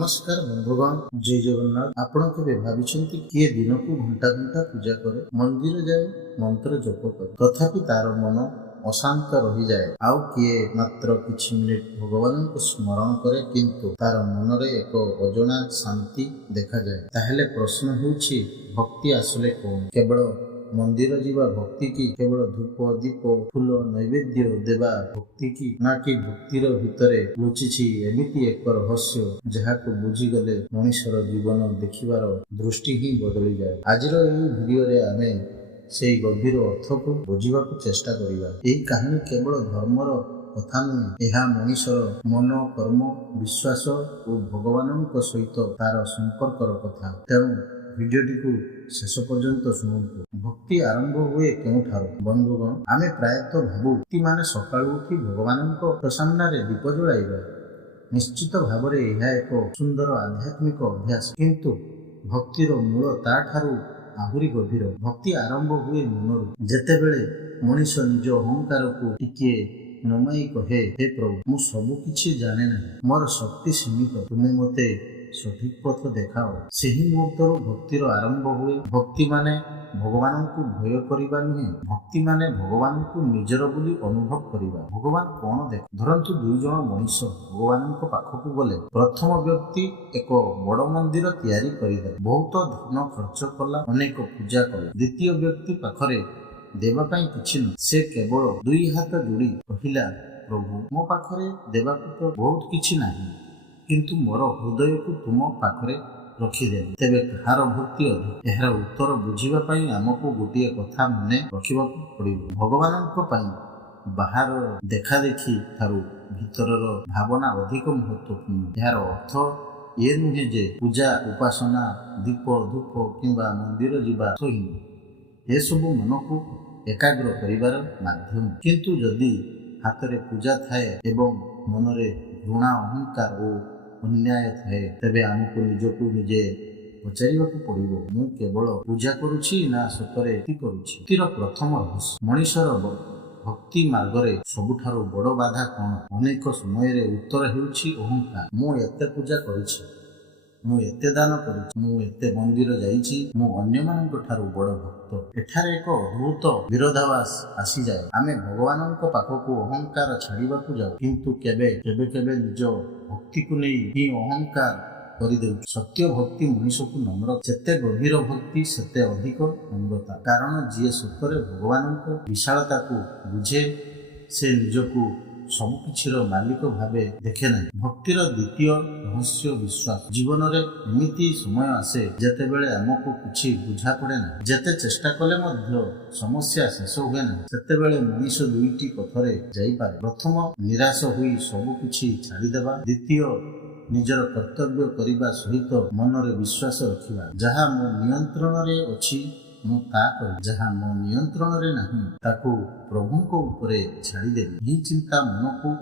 नमस्कार बंधुगण, जय जगन्नाथ। आपण केबे भाविछंती किए दिन को घंटा घंटा पूजा करे, मंदिर जाए, मंत्र जप करे, तथापि तार मन अशांत रही जाए। आउ किए मात्र किछि मिनिट भगवान को स्मरण करे, किंतु तार मन रे एक अजଣା शांति देखा जाए। ताहेले प्रश्न होउछि, भक्ति आसले कोन? केवल मंदिर जीवा भक्ति की? केवल धूप दीप फूल नैवेद्य देवा भक्ति की? ना कि भक्तिर भितरे लुचिछि एमिति एक रहस्य जहाको बुझीगले मनुष्यर जीवन देखिबार दृष्टि ही बदली जाए। आजिर एही भिडियो रे आमे सेई गभीर अर्थ को बुझिबाकू चेष्टा करिबा। एही कहानी केवल धर्मर कथा नुहे, यह मनुष्यर मन कर्म विश्वास और भगवान सहित तार संपर्कर कथा। तेणु भिडियोटी को शेष पर्यंत शुणु। भक्ति आरंभ हुए केउठारु? बंधुगण, आमे प्रायतः भाबु भक्ति माने सकाळु उठी भगवान सामने दीप जलाइबा। निश्चित भाव यह एक सुंदर आध्यात्मिक अभ्यास, किंतु भक्तिर मूल ताठारु आहुरी गभीर। भक्ति आरंभ हुए मनरु। जेतेबेले मनुष्य निज अहंकार को टिके नमाई कहे, हे प्रभु, मु सबु किछि जाने नहीं, मोर शक्ति सीमित, तुमे मते सठिक पथ देखाओ। सेही मुहूर्तरु भक्तिर आरंभ हुए। भक्ति माने भगवान को भय करिबा नुहे, भक्ति माने भगवान को निजर बोली अनुभव करिबा। भगवान कौन देख? धरंतु दुई जण मनुष्य भगवान पाखकू गले। प्रथम व्यक्ति एक बड़ मंदिर तैयारी करिदेला, बहुत धन खर्च कला, अनेक पूजा कला। द्वितीय व्यक्ति पाखरे देवा पाई किछि न, से केवल दुई हाथ जोड़ी कहिला, प्रभु, मो पाखरे देवाकू तो बहुत किछि नाही, किंतु मोर हृदय को तुम पाखरे रखिदेवी। तेबे कहार भक्ति अधिक? एହାର उत्तर बुझिबा पाई आमको गोटिए कथा मने रखिबाकू पड़िब। भगवानଙ୍କ ପାଇଁ बाहर देखा देखी ठारू भीतरर भावना अधिक महत्वपूर्ण। एହାର अर्थ ये नुहे जे पूजा उपासना दीप धूप किंबा मंदिर जीवा सही ए सब मन को एकाग्र करिबार माध्यम। किंतु जदि हाथ रे पूजा थाए एवं मनरे घृणा अहंकार और अन्याय थाए, तेबे आमको निजको निजे पचारिबाकू पड़िबो, मु केवल पूजा करुछि ना सतरे भक्ति करुछि? भक्तिर प्रथम रहस्य। मनुष्यर भक्ति मार्गरे सबुठारु बड़ बाधा कौन? अनेक समय रे उत्तर हेउछि अहंकार। मु एते पूजा करिछि, मु एते दान करिछि, मु एते मंदिर जाइछि, मु अन्य मानक ठारु बड़ भक्त। एठारे एक अद्भुत विरोधाभास आसी जाए। आमे भगवानଙ୍କ पाखकू अहंकार छाड़िबाकू जाऊ, किंतु केबे केबे केबे निज भक्ति को नहीं ही अहंकार करिदेउ। सत्य भक्ति मनुष्य को नम्र, जेते गभीर भक्ति सेते अधिक नम्रता। कारण जीए सतरे भगवान विशालता को बुझे, से निजको सब किछिर मालिक भावे देखे नहीं। भक्तिर द्वितीय रहस्य विश्वास। जीवन रे एमिति समय आसे जेतेबेले आमको किछि बुझा पड़े ना, जेते चेष्टा कले मध्य समस्या शेष हुए ना, सेतेबेले मनुष्य दुईटी पथरे जाई पारे। प्रथम निराश होई सब किछि छाड़ी देबा, द्वितीय निजर कर्तव्य करिबा सहित मनरे विश्वास रखिबा। जहा मो नियंत्रण रे अछि मु ता करी, जहा मो नियंत्रण रे नहीं ताकू प्रभुंको उपरे छाड़ी देबी। ही चिंता मन को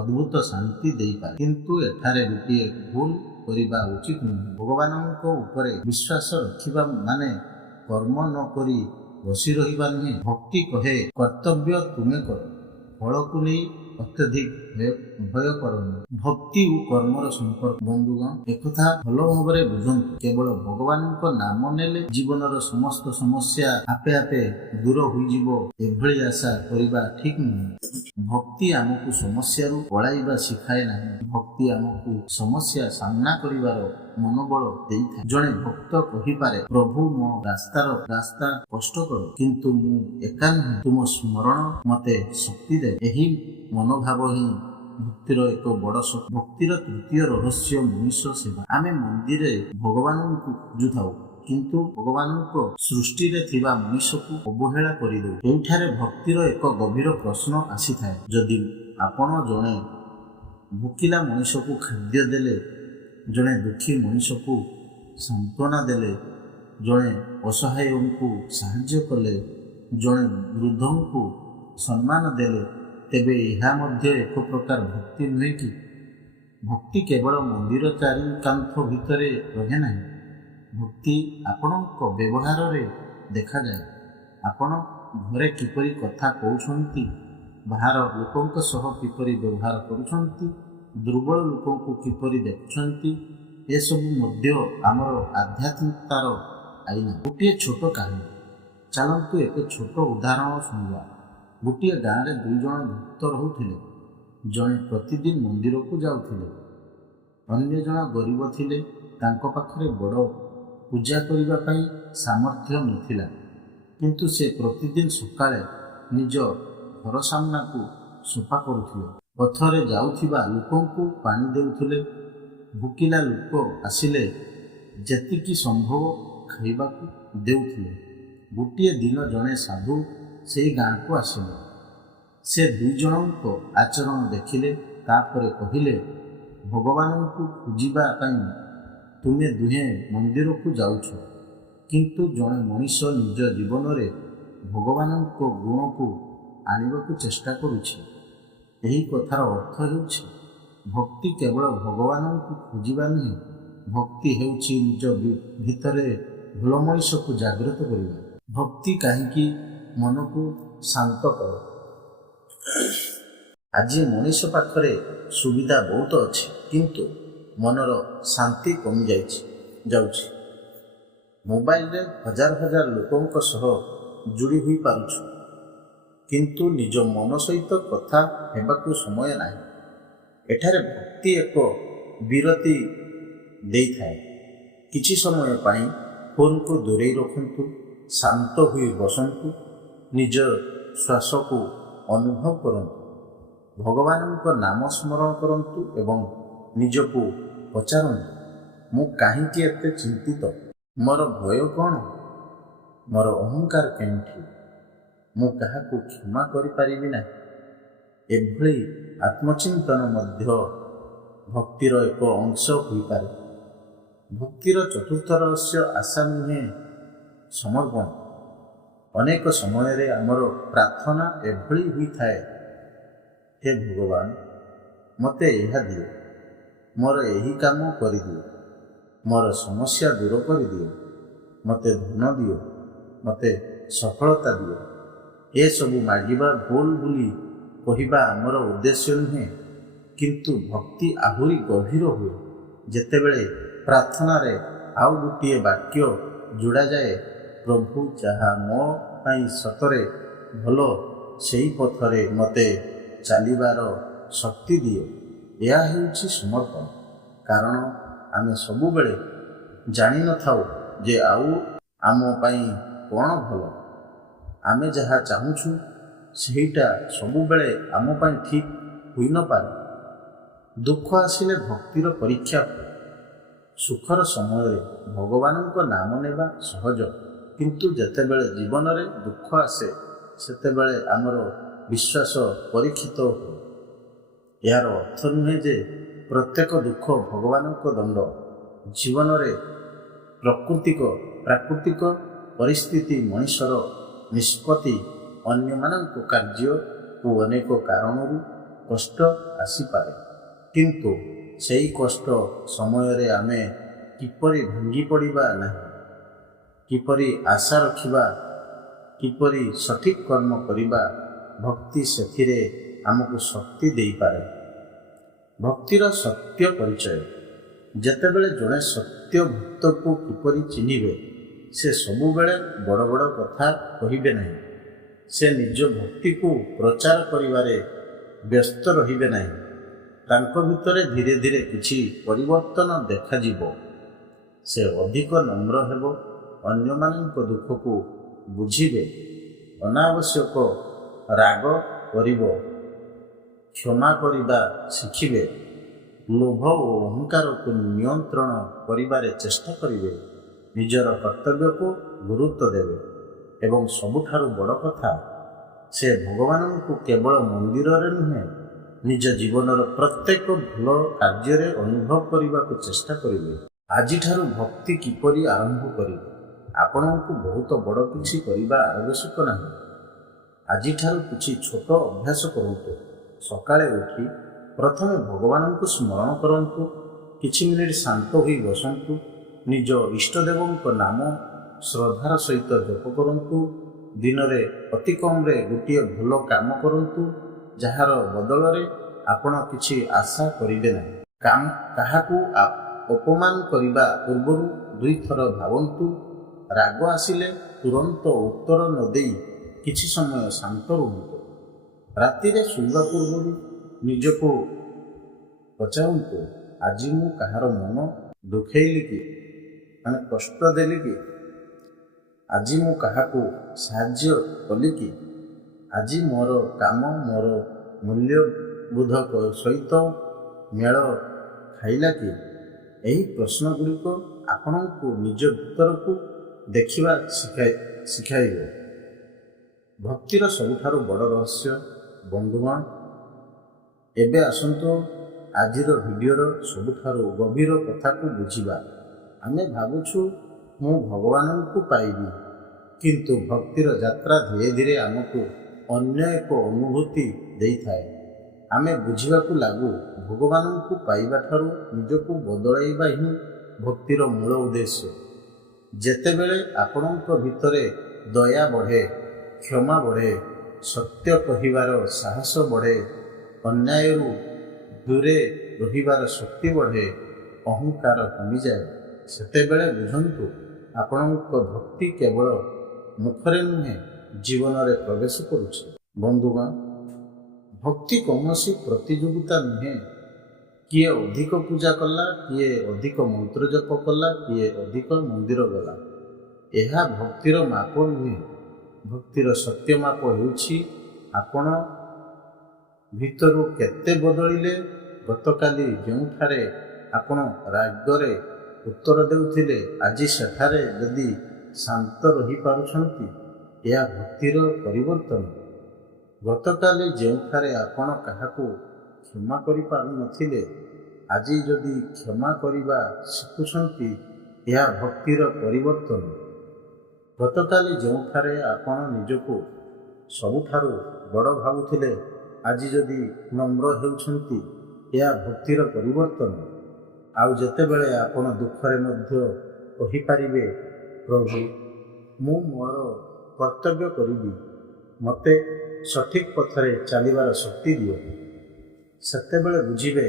अद्भुत शांति देई पारे। किंतु एठारे गोटिए भूल करिबा उचित नहीं। भगवानଙ୍କ उपरे विश्वास रखिबा माने कर्म न करी बसी रहिबा नहीं। भक्ति कहे कर्तव्य तुमे करो, फल को नहीं अत्यधिक भय करनी। भक्ति और कर्मर संपर्क। बंधुगण, एक कथा भल भाव बुझंतु, केवल भगवान नाम नेले जीवनर समस्त समस्या आपे आपे दूर होई जिवो एभली आशा करिबा ठीक नहीं। भक्ति आमको समस्या रु पळाइबा शिखाए नहीं। भक्ति आमको समस्या सामना करिवार मनोबल देइथा। जणे भक्त कहि पारे, प्रभु मो रास्ता कष्ट करो, किंतु मु एका नहीं, तुम स्मरण मते शक्ति दे। एही मनोभाव ही भक्तिर एक बड़ शक्ति। भक्तिर तृतीय रहस्य मनुष्य सेवा। आमे मंदिर भगवान को पूजुथाउ, किंतु भगवान सृष्टि रे थिबा मनुष्य को अवहेला करिदौ। एठारे भक्तिर एक गभीर प्रश्न आसी थाए। जदि आपण जणे भूखिला मनुष्य को खाद्य देले, जणे दुखी मनुष्य को सांत्वना देले, जणे असहाय को साहाय्य कले, जणे वृद्ध को सम्मान देले, तेबे यह मध्य एक प्रकार भक्ति नुहे कि? भक्ति केवल मंदिर चारि कांथ भितरे रहे नहीं। भक्ति आपणଙ୍କ व्यवहार रे देखा जाए। आपण घरे किपरि कथा कहउछंती, बाहर लोकଙ୍କ सह किपरि व्यवहार करूछंती, दुर्बल लोकଙ୍କୁ किपरि देखुछंती, ଏସବୁ ମଧ୍ୟ ଆମର ଆଧ୍ୟାତ୍ମିକତାର ଆଇନା। ଗୋଟିଏ ଛୋଟ କାହାଣୀ, ଚାଲନ୍ତୁ ଏକ ଛୋଟ ଉଦାହରଣ ଶୁଣିବା। ଗୋଟିଏ ଗାଁରେ 2 ଜଣ ଭକ୍ତ ରହୁଥିଲେ। ଜଣେ ପ୍ରତିଦିନ ମନ୍ଦିରକୁ ଯାଉଥିଲେ, ଅନ୍ୟ ଜଣ ଗରିବ ଥିଲେ। ତାଙ୍କ ପାଖରେ ବଡ଼ ପୂଜା କରିବା ପାଇଁ ସାମର୍ଥ୍ୟ ନଥିଲା, କିନ୍ତୁ ସେ ପ୍ରତିଦିନ ସକାଳେ ନିଜ ଘର ସାମ୍ନାକୁ ସଫା କରୁଥିଲେ, ପଥରେ ଯାଉଥିବା ଲୋକଙ୍କୁ ପାଣି ଦେଉଥିଲେ, ଭୋକିଲା ଲୋକ ଆସିଲେ ଯେତିକି ସମ୍ଭବ ଖାଇବାକୁ ଦେଉଥିଲେ। ଗୋଟିଏ ଦିନ ଜଣେ ସାଧୁ ସେହି ଗାଁକୁ ଆସିଲେ। ସେ 2 ଜଣଙ୍କ ଆଚରଣ ଦେଖିଲେ, ତାପରେ କହିଲେ, ଭଗବାନଙ୍କୁ ଖୋଜିବା ପାଇଁ ତୁମେ ଦୁହେଁ ମନ୍ଦିରକୁ ଯାଉଛ, କିନ୍ତୁ ଜଣେ ମଣିଷ ନିଜ ଜୀବନରେ ଭଗବାନଙ୍କ ଗୁଣକୁ ଆଣିବାକୁ ଚେଷ୍ଟା କରୁଛି। ଏହି କଥାର ଅର୍ଥ ହେଉଛି, ଭକ୍ତି କେବଳ ଭଗବାନଙ୍କୁ ଖୋଜିବା ନୁହେଁ, ଭକ୍ତି ହେଉଛି ନିଜ ଭିତରେ ଭଲ ମଣିଷକୁ ଜାଗ୍ରତ କରିବା। ଭକ୍ତି କାହିଁକି ମନକୁ ଶାନ୍ତ କରେ? ଆଜି ମଣିଷ ପାଖରେ ସୁବିଧା ବହୁତ ଅଛି, କିନ୍ତୁ ମନର ଶାନ୍ତି କମି ଯାଉଛି। ମୋବାଇଲରେ ହଜାର ହଜାର ଲୋକଙ୍କ ସହ ଯୋଡ଼ି ହୋଇପାରୁଛୁ, କିନ୍ତୁ ନିଜ ମନ ସହିତ କଥା ହେବାକୁ ସମୟ ନାହିଁ। ଏଠାରେ ଭକ୍ତି ଏକ ବିରତି ଦେଇଥାଏ। କିଛି ସମୟ ପାଇଁ ଫୋନକୁ ଦୂରେଇ ରଖନ୍ତୁ, ଶାନ୍ତ ହୋଇ ବସନ୍ତୁ, ନିଜ ଶ୍ୱାସକୁ ଅନୁଭବ କରନ୍ତୁ, ଭଗବାନଙ୍କ ନାମ ସ୍ମରଣ କରନ୍ତୁ ଏବଂ ନିଜକୁ ପଚାରନ୍ତୁ, ମୁଁ କାହିଁକି ଏତେ ଚିନ୍ତିତ? ମୋର ଭୟ କ'ଣ? ମୋର ଅହଙ୍କାର କେଉଁଠି? ମୁଁ କାହାକୁ କ୍ଷମା କରିପାରିବି ନାହିଁ? ଏଭଳି ଆତ୍ମଚିନ୍ତନ ମଧ୍ୟ ଭକ୍ତିର ଏକ ଅଂଶ ହୋଇପାରେ। ଭକ୍ତିର ଚତୁର୍ଥ ରହସ୍ୟ ଆଶା ନୁହେଁ, ସମର୍ପଣ। ଅନେକ ସମୟରେ ଆମର ପ୍ରାର୍ଥନା ଏଭଳି ହୋଇଥାଏ, ହେ ଭଗବାନ, ମୋତେ ଏହା ଦିଅ, ମୋର ଏହି କାମ କରିଦିଅ, ମୋର ସମସ୍ୟା ଦୂର କରିଦିଅ, ମୋତେ ଧନ ଦିଅ, ମୋତେ ସଫଳତା ଦିଅ। ଏସବୁ ମାଗିବା ଭୁଲ ବୋଲି କହିବା ଆମର ଉଦ୍ଦେଶ୍ୟ ନୁହେଁ, କିନ୍ତୁ ଭକ୍ତି ଆହୁରି ଗଭୀର ହୁଏ ଯେତେବେଳେ ପ୍ରାର୍ଥନାରେ ଆଉ ଗୋଟିଏ ବାକ୍ୟ ଯୋଡ଼ାଯାଏ, ପ୍ରଭୁ ଯାହା ମୋ ପାଇଁ ସତରେ ଭଲ, ସେହି ପଥରେ ମୋତେ ଚାଲିବାର ଶକ୍ତି ଦିଅ। ଏହା ହେଉଛି ସମର୍ପଣ, କାରଣ ଆମେ ସବୁବେଳେ ଜାଣିନଥାଉ ଯେ ଆଉ ଆମ ପାଇଁ କ'ଣ ଭଲ। ଆମେ ଯାହା ଚାହୁଁଛୁ ସେଇଟା ସବୁବେଳେ ଆମ ପାଇଁ ଠିକ୍ ହୋଇନପାରେ। ଦୁଃଖ ଆସିଲେ ଭକ୍ତିର ପରୀକ୍ଷା ହୁଏ। ସୁଖର ସମୟରେ ଭଗବାନଙ୍କ ନାମ ନେବା ସହଜ, କିନ୍ତୁ ଯେତେବେଳେ ଜୀବନରେ ଦୁଃଖ ଆସେ ସେତେବେଳେ ଆମର ବିଶ୍ୱାସ ପରୀକ୍ଷିତ ହୁଏ। ଏହାର ଅର୍ଥ ନୁହେଁ ଯେ ପ୍ରତ୍ୟେକ ଦୁଃଖ ଭଗବାନଙ୍କ ଦଣ୍ଡ। ଜୀବନରେ ପ୍ରାକୃତିକ ପରିସ୍ଥିତି, ମଣିଷର ନିଷ୍ପତ୍ତି, ଅନ୍ୟମାନଙ୍କ କାର୍ଯ୍ୟ ଓ ଅନେକ କାରଣରୁ କଷ୍ଟ ଆସିପାରେ, କିନ୍ତୁ ସେହି କଷ୍ଟ ସମୟରେ ଆମେ କିପରି ଭାଙ୍ଗି ପଡ଼ିବା ନାହିଁ, କିପରି ଆଶା ରଖିବା, କିପରି ସଠିକ୍ କର୍ମ କରିବା, ଭକ୍ତି ସେଥିରେ ଆମକୁ ଶକ୍ତି ଦେଇପାରେ। ଭକ୍ତିର ସତ୍ୟ ପରିଚୟ। ଯେତେବେଳେ ଜଣେ ସତ୍ୟ ଭକ୍ତକୁ କିପରି ଚିହ୍ନିବେ? ସେ ସବୁବେଳେ ବଡ଼ ବଡ଼ କଥା କହିବେ ନାହିଁ, ସେ ନିଜ ଭକ୍ତିକୁ ପ୍ରଚାର କରିବାରେ ବ୍ୟସ୍ତ ରହିବେ ନାହିଁ। ତାଙ୍କ ଭିତରେ ଧୀରେ ଧୀରେ କିଛି ପରିବର୍ତ୍ତନ ଦେଖାଯିବ। ସେ ଅଧିକ ନମ୍ର ହେବ, ଅନ୍ୟମାନଙ୍କ ଦୁଃଖକୁ ବୁଝିବେ, ଅନାବଶ୍ୟକ ରାଗ କରିବ, କ୍ଷମା କରିବା ଶିଖିବେ, ଲୋଭ ଓ ଅହଙ୍କାରକୁ ନିୟନ୍ତ୍ରଣ କରିବାରେ ଚେଷ୍ଟା କରିବେ, ନିଜର କର୍ତ୍ତବ୍ୟକୁ ଗୁରୁତ୍ୱ ଦେବେ ଏବଂ ସବୁଠାରୁ ବଡ଼ କଥା, ସେ ଭଗବାନଙ୍କୁ କେବଳ ମନ୍ଦିରରେ ନୁହେଁ, ନିଜ ଜୀବନର ପ୍ରତ୍ୟେକ ଭଲ କାର୍ଯ୍ୟରେ ଅନୁଭବ କରିବାକୁ ଚେଷ୍ଟା କରିବେ। ଆଜିଠାରୁ ଭକ୍ତି କିପରି ଆରମ୍ଭ କରିବେ? ଆପଣଙ୍କୁ ବହୁତ ବଡ଼ କିଛି କରିବା ଆବଶ୍ୟକ ନାହିଁ। ଆଜିଠାରୁ କିଛି ଛୋଟ ଅଭ୍ୟାସ କରନ୍ତୁ। ସକାଳେ ଉଠି ପ୍ରଥମେ ଭଗବାନଙ୍କୁ ସ୍ମରଣ କରନ୍ତୁ, କିଛି ମିନିଟ୍ ଶାନ୍ତ ହୋଇ ବସନ୍ତୁ, ନିଜ ଇଷ୍ଟଦେବଙ୍କ ନାମ ଶ୍ରଦ୍ଧାର ସହିତ ଜପ କରନ୍ତୁ। ଦିନରେ ଅତି କମ୍ରେ ଗୋଟିଏ ଭଲ କାମ କରନ୍ତୁ, ଯାହାର ବଦଳରେ ଆପଣ କିଛି ଆଶା କରିବେ ନାହିଁ। କାହାକୁ ଅପମାନ କରିବା ପୂର୍ବରୁ ଦୁଇଥର ଭାବନ୍ତୁ। ରାଗ ଆସିଲେ ତୁରନ୍ତ ଉତ୍ତର ନ ଦେଇ କିଛି ସମୟ ଶାନ୍ତ ରୁହନ୍ତୁ। ରାତିରେ ଶୋଇବା ପୂର୍ବରୁ ନିଜକୁ ପଚାରନ୍ତୁ, ଆଜି ମୁଁ କାହାର ମନ ଦୁଃଖେଇଲି କି, କଷ୍ଟ ଦେଲି କି? ଆଜି ମୁଁ କାହାକୁ ସାହାଯ୍ୟ କଲି କି? ଆଜି ମୋର କାମ ମୋର ମୂଲ୍ୟବୋଧ ସହିତ ମେଳ ଖାଇଲା କି? ଏହି ପ୍ରଶ୍ନଗୁଡ଼ିକ ଆପଣଙ୍କୁ ନିଜ ଭିତରକୁ ଦେଖିବା ଶିଖାଇବ। ଭକ୍ତିର ସବୁଠାରୁ ବଡ଼ ରହସ୍ୟ ବନ୍ଧୁଗଣ, ଏବେ ଆସନ୍ତୁ ଆଜିର ଭିଡ଼ିଓର ସବୁଠାରୁ ଗଭୀର କଥାକୁ ବୁଝିବା। ଆମେ ଭାବୁଛୁ ମୁଁ ଭଗବାନଙ୍କୁ ପାଇବି, କିନ୍ତୁ ଭକ୍ତିର ଯାତ୍ରା ଧୀରେ ଧୀରେ ଆମକୁ ଅନ୍ୟ ଏକ ଅନୁଭୂତି ଦେଇଥାଏ। ଆମେ ବୁଝିବାକୁ ଲାଗୁ ଭଗବାନଙ୍କୁ ପାଇବା ଠାରୁ ନିଜକୁ ବଦଳାଇବା ହିଁ ଭକ୍ତିର ମୂଳ ଉଦ୍ଦେଶ୍ୟ। ଯେତେବେଳେ ଆପଣଙ୍କ ଭିତରେ ଦୟା ବଢ଼େ, କ୍ଷମା ବଢ଼େ, ସତ୍ୟ କହିବାର ସାହସ ବଢ଼େ, ଅନ୍ୟାୟରୁ ଦୂରେ ରହିବାର ଶକ୍ତି ବଢ଼େ, ଅହଙ୍କାର କମିଯାଏ, ସେତେବେଳେ ବୁଝନ୍ତୁ ଆପଣଙ୍କ ଭକ୍ତି କେବଳ ମୁଖରେ ନୁହେଁ ଜୀବନରେ ପ୍ରବେଶ କରୁଛି। ବନ୍ଧୁଗଣ, ଭକ୍ତି କୌଣସି ପ୍ରତିଯୋଗିତା ନୁହେଁ। କିଏ ଅଧିକ ପୂଜା କଲା, କିଏ ଅଧିକ ମନ୍ତ୍ର ଜପ କଲା, କିଏ ଅଧିକ ମନ୍ଦିର ଗଲା, ଏହା ଭକ୍ତିର ମାପ ନୁହେଁ। ଭକ୍ତିର ସତ୍ୟ ମାପ ହେଉଛି ଆପଣ ଭିତରୁ କେତେ ବଦଳିଲେ। ଗତକାଲି ଯେଉଁଠାରେ ଆପଣ ରାଗରେ ଉତ୍ତର ଦେଉଥିଲେ, ଆଜି ସେଠାରେ ଯଦି ଶାନ୍ତ ରହିପାରୁଛନ୍ତି, ଏହା ଭକ୍ତିର ପରିବର୍ତ୍ତନ। ଗତକାଲି ଯେଉଁଠାରେ ଆପଣ କାହାକୁ କ୍ଷମା କରିପାରୁନଥିଲେ, ଆଜି ଯଦି କ୍ଷମା କରିବା ଶିଖୁଛନ୍ତି, ଏହା ଭକ୍ତିର ପରିବର୍ତ୍ତନ। ଗତକାଲି ଯେଉଁଠାରେ ଆପଣ ନିଜକୁ ସବୁଠାରୁ ବଡ଼ ଭାବୁଥିଲେ, ଆଜି ଯଦି ନମ୍ର ହେଉଛନ୍ତି, ଏହା ଭକ୍ତିର ପରିବର୍ତ୍ତନ। ଆଉ ଯେତେବେଳେ ଆପଣ ଦୁଃଖରେ ମଧ୍ୟ କହିପାରିବେ, ପ୍ରଭୁ ମୁଁ ମୋର କର୍ତ୍ତବ୍ୟ କରିବି, ମୋତେ ସଠିକ୍ ପଥରେ ଚାଲିବାର ଶକ୍ତି ଦିଅ, ସେତେବେଳେ ବୁଝିବେ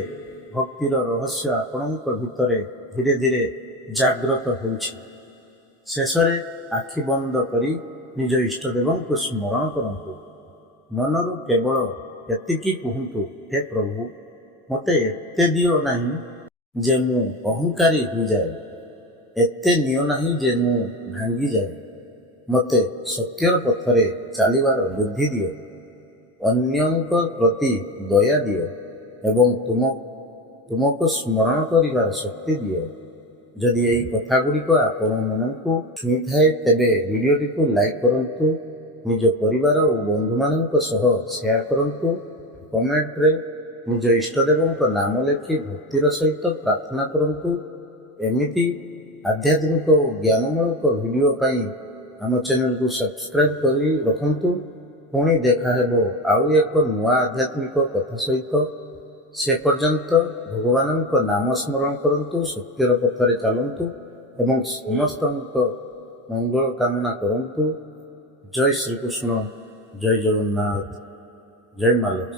ଭକ୍ତିର ରହସ୍ୟ ଆପଣଙ୍କ ଭିତରେ ଧୀରେ ଧୀରେ ଜାଗ୍ରତ ହେଉଛି। ଶେଷରେ ଆଖି ବନ୍ଦ କରି ନିଜ ଇଷ୍ଟଦେବଙ୍କୁ ସ୍ମରଣ କରନ୍ତୁ। ମନରୁ କେବଳ ଏତିକି କୁହନ୍ତୁ, ହେ ପ୍ରଭୁ, ମୋତେ ଏତେ ଦିଅ ନାହିଁ ଯେ ମୁଁ ଅହଙ୍କାରୀ ହୋଇଯାଏ, ଏତେ ନିଅ ନାହିଁ ଯେ ମୁଁ ଭାଙ୍ଗିଯାଏ। ମୋତେ ସତ୍ୟର ପଥରେ ଚାଲିବାର ବୁଦ୍ଧି ଦିଅ, ଅନ୍ୟଙ୍କ ପ୍ରତି ଦୟା ଦିଅ ଏବଂ ତୁମକୁ ସ୍ମରଣ କରିବାର ଶକ୍ତି ଦିଅ। ଯଦି ଏହି କଥାଗୁଡ଼ିକ ଆପଣଙ୍କ ମନକୁ ଛୁଇଁଥାଏ, ତେବେ ଭିଡ଼ିଓଟିକୁ ଲାଇକ୍ କରନ୍ତୁ, ନିଜ ପରିବାର ଓ ବନ୍ଧୁମାନଙ୍କ ସହ ସେୟାର କରନ୍ତୁ। କମେଣ୍ଟରେ ନିଜ ଇଷ୍ଟଦେବଙ୍କ ନାମ ଲେଖି ଭକ୍ତିର ସହିତ ପ୍ରାର୍ଥନା କରନ୍ତୁ। ଏମିତି ଆଧ୍ୟାତ୍ମିକ ଓ ଜ୍ଞାନମୂଳକ ଭିଡ଼ିଓ ପାଇଁ ଆମ ଚ୍ୟାନେଲକୁ ସବସ୍କ୍ରାଇବ୍ କରି ରଖନ୍ତୁ। ପୁଣି ଦେଖା ହେବ ଆଉ ଏକ ନୂଆ ଆଧ୍ୟାତ୍ମିକ କଥା ସହିତ। ସେ ପର୍ଯ୍ୟନ୍ତ ଭଗବାନଙ୍କ ନାମ ସ୍ମରଣ କରନ୍ତୁ, ସତ୍ୟର ପଥରେ ଚାଲନ୍ତୁ ଏବଂ ସମସ୍ତଙ୍କ ମଙ୍ଗଳ କାମନା କରନ୍ତୁ। ଜୟ ଶ୍ରୀକୃଷ୍ଣ, ଜୟ ଜଗନ୍ନାଥ, ଜୟ ମା ଲକ୍ଷ୍ମୀ।